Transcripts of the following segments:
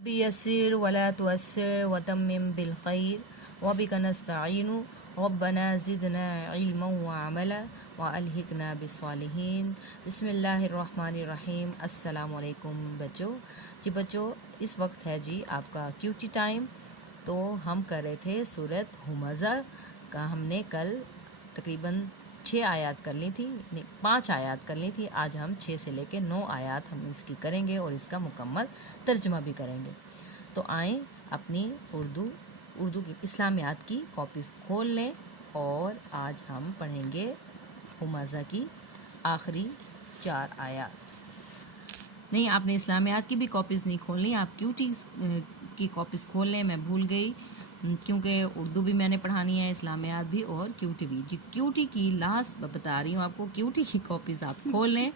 बियस्सिर वला तुअस्सिर वतम्मिम बिलखैर वबिका नस्तईनु रब्बना ज़िदना इल्मन व अमला व अलहिकना बिस्सालिहीन। बिस्मिल्लाहिर्रहमानिर्रहीम। अस्सलाम वालेकुम बच्चों। जी बच्चों, इस वक्त है जी आपका क्यूटी टाइम। तो हम कर रहे थे सूरत हुमज़ा का। हमने कल तकरीबन 6 आयत कर ली थी, नहीं 5 आयत कर ली थी। आज हम 6 से लेकर 9 आयत हम इसकी करेंगे और इसका मुकम्मल तर्जमा भी करेंगे। तो आएँ अपनी उर्दू की इस्लामियात की कॉपीज़ खोल लें और आज हम पढ़ेंगे हुमज़ा की आखिरी 4 आयत। नहीं, आपने इस्लामियात की भी कॉपीज़ नहीं खोलनी, आप क्यूटी की कॉपीज़ खोल लें। मैं भूल गई क्योंकि उर्दू भी मैंने पढ़ानी है, इस्लामियात भी और क्यूटी भी। जी क्यूटी की लास्ट बता रही हूँ आपको, क्यूटी की कॉपीज़ आप खोल लें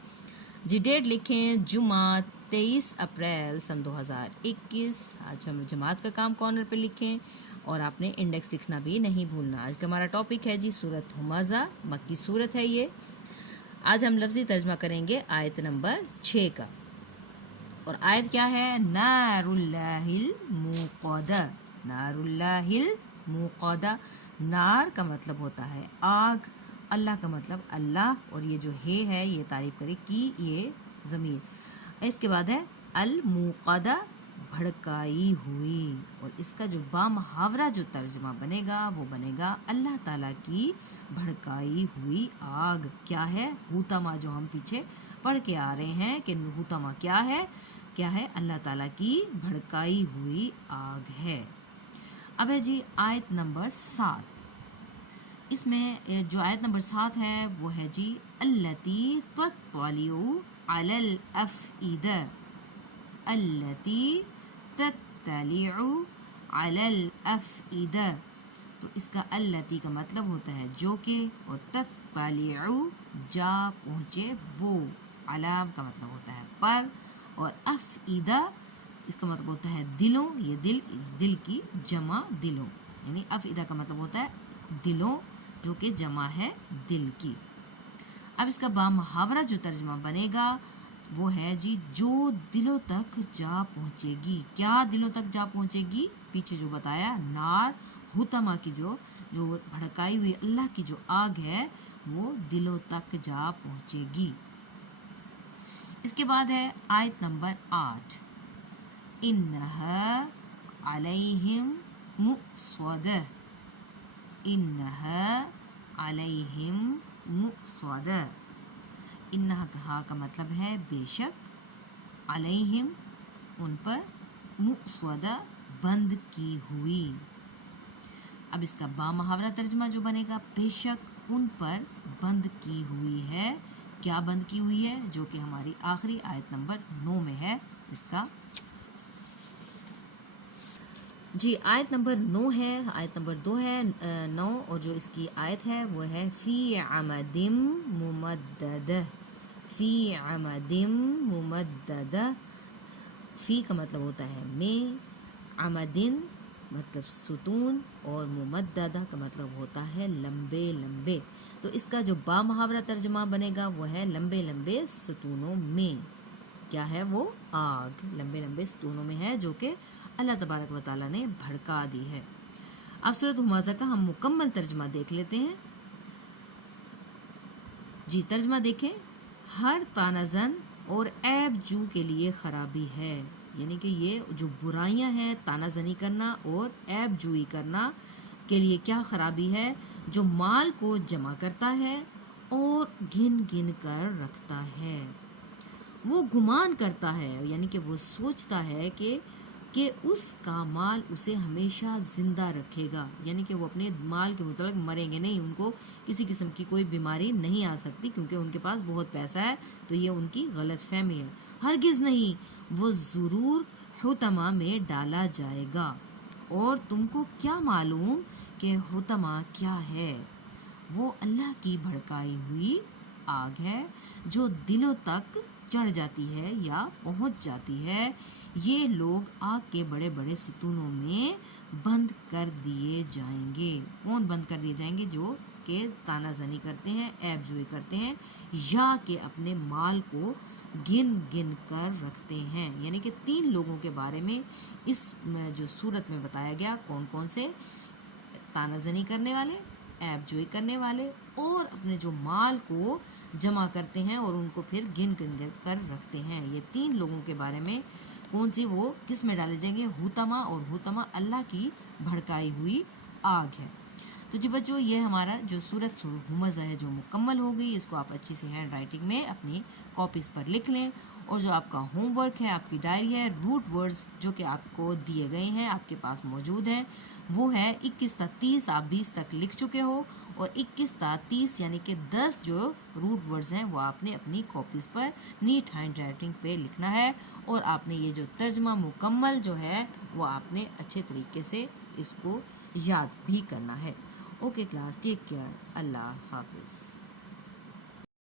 जी। डेट लिखें जुमा 23 अप्रैल सन 2021। आज हम जमात का काम कॉर्नर पे लिखें और आपने इंडेक्स लिखना भी नहीं भूलना। आज का हमारा टॉपिक है जी सूरत हुमज़ा, मक्की सूरत है ये। आज हम लफ्ज़ी तर्जमा करेंगे आयत नंबर 6 का। और आयत क्या है? नारुल्लाहिल मुक़द्दा। नारुल्लाहिल मुक़द्दा। नार का मतलब होता है आग, अल्लाह का मतलब अल्लाह, और ये जो है ये तारीफ़ करे की ये ज़मीर। इसके बाद है अल मुक़द्दा, भड़काई हुई। और इसका जो बामुहावरा जो तर्जमा बनेगा वो बनेगा अल्लाह ताला की भड़काई हुई आग। क्या है? हुतमा, जो हम पीछे पढ़ के आ रहे हैं कि हुतमा क्या है? क्या है? अल्लाह ताला की भड़काई हुई आग है। अब है जी आयत नंबर 7। इसमें जो आयत नंबर 7 है वो है जी अल्लती तत्तलिउ अलल अफ़इदा। अल्लती तत्तलिउ अलल अफ़इदा। तो इसका अल्लती का मतलब होता है जो के, और तत्तलिउ जा पहुँचे वो। अलाम का मतलब होता है पर, और अफ़इदा इसका मतलब होता है दिलों। ये दिल की जमा दिलों, यानी अफ़इदा का मतलब होता है दिलों, जो कि जमा है दिल की। अब इसका बामुहावरा जो तर्जमा बनेगा वो है जी जो दिलों तक जा पहुँचेगी। क्या दिलों तक जा पहुँचेगी? पीछे जो बताया नार हुतमा की जो भड़काई हुई अल्लाह की जो आग है वो दिलों तक जा पहुँचेगी। इसके बाद है आयत नंबर 8। इन्नहा अलैहिम मुक़स्सदह। इन्नहा अलैहिम मुक़स्सदह। इन्नहा का मतलब है बेशक, अलैहिम उन पर, मुक़स्सदह बंद की हुई। अब इसका बामुहावरा तर्जमा जो बनेगा बेशक उन पर बंद की हुई है। क्या बंद की हुई है? जो कि हमारी आखिरी आयत नंबर 9 में है। इसका जी आयत नंबर 9 है, आयत नंबर 2 है 9, और जो इसकी आयत है वो है फ़ी अमदिम मुमद्ददह। फ़ी अमदिम मुमद्ददह। फ़ी का मतलब होता है में, अमदिन मतलब सुतून, और मुमद्ददा का मतलब होता है लंबे लंबे। तो इसका जो बामुहावरा तर्जमा बनेगा वो है लंबे लंबे सतूनों में। क्या है वो? आग लंबे लंबे सतूनों में है जो कि अल्लाह तबारक व तआला ने भड़का दी है। अब सूरत हुमज़ा का हम मुकम्मल तर्जमा देख लेते हैं जी। तर्जमा देखें। हर तानाजन और ऐब जू के लिए ख़राबी है, यानी कि ये जो बुराइयां हैं, तानाजनी करना और ऐब जूई करना के लिए क्या ख़राबी है? जो माल को जमा करता है और गिन गिन कर रखता है। वो गुमान करता है, यानी कि वो सोचता है कि उसका माल उसे हमेशा ज़िंदा रखेगा, यानी कि वो अपने माल के मुताबिक मरेंगे नहीं, उनको किसी किस्म की कोई बीमारी नहीं आ सकती क्योंकि उनके पास बहुत पैसा है। तो ये उनकी गलत फहमी है। हरगिज़ नहीं, वो ज़रूर हुतमा में डाला जाएगा। और तुमको क्या मालूम कि हुतमा क्या है? वो अल्लाह की भड़काई हुई आग है जो दिलों तक चढ़ जाती है या पहुंच जाती है। ये लोग आग के बड़े बड़े सतूनों में बंद कर दिए जाएंगे। कौन बंद कर दिए जाएंगे? जो के तानाजनी करते हैं, ऐब जुई करते हैं, या कि अपने माल को گن گن کر رکھتے ہیں. یعنی کہ 3 لوگوں کے بارے میں اس جو صورت میں بتایا گیا. کون کون سے؟ تانا زنی کرنے والے، عیب جوئی کرنے والے، اور اپنے جو مال کو جمع کرتے ہیں اور ان کو پھر گن گن کر رکھتے ہیں. یہ 3 لوگوں کے بارے میں کون سی وہ کس میں ڈالے جائیں گے؟ ہوتما. اور ہوتما اللہ کی بھڑکائی ہوئی آگ ہے. تو جی بچوں یہ ہمارا جو سورت ہمزہ ہے جو مکمل ہو گئی. اس کو آپ اچھی سی ہینڈ رائٹنگ میں اپنی کاپیز پر لکھ لیں. اور جو آپ کا ہوم ورک ہے، آپ کی ڈائری ہے، روٹ ورڈز جو کہ آپ کو دیے گئے ہیں آپ کے پاس موجود ہیں، وہ ہے 21 تا 30. آپ 20 تک لکھ چکے ہو، اور 21 تا 30 یعنی کہ 10 جو روٹ ورڈز ہیں وہ آپ نے اپنی کاپیز پر نیٹ ہینڈ رائٹنگ پہ لکھنا ہے. اور آپ نے یہ جو ترجمہ مکمل جو ہے وہ آپ نے اچھے طریقے سے اس کو یاد بھی کرنا ہے. Okay class, take care. اللہ حافظ.